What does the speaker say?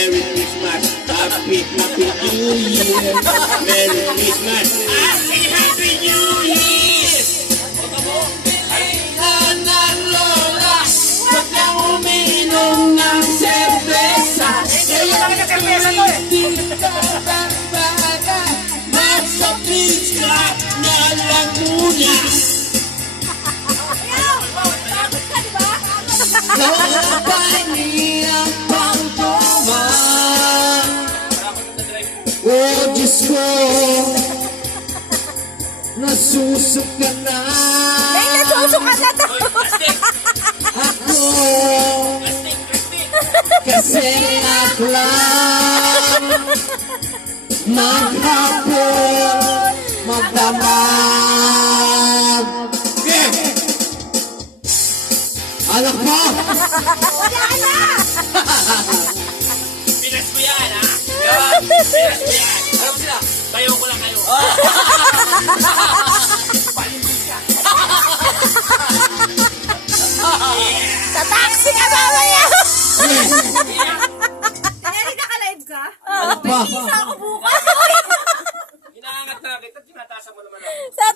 Merry Christmas, Happy New Year. Merry Christmas, Happy New Year. Kailan ng lola, huwag kang uminom ng serbesa. Nasa please ka na lang muna. Kapag niyang pangtuma, oh Diyos ko, nasusuka na. Nasusuka na to. Ako, kasi aklang maghapon, magdamag. Anak mo! Wala na! Pinas mo yan, ha? Yan! Pinas mo yan! Alam mo sila, tayo ko lang kayo. Palinggoy ka. Sa taxi ka mamaya! Nangyari naka-live ka? Anak pa! Isa ako bukas. Inaangat na kita, tinatasan mo naman ako. Sa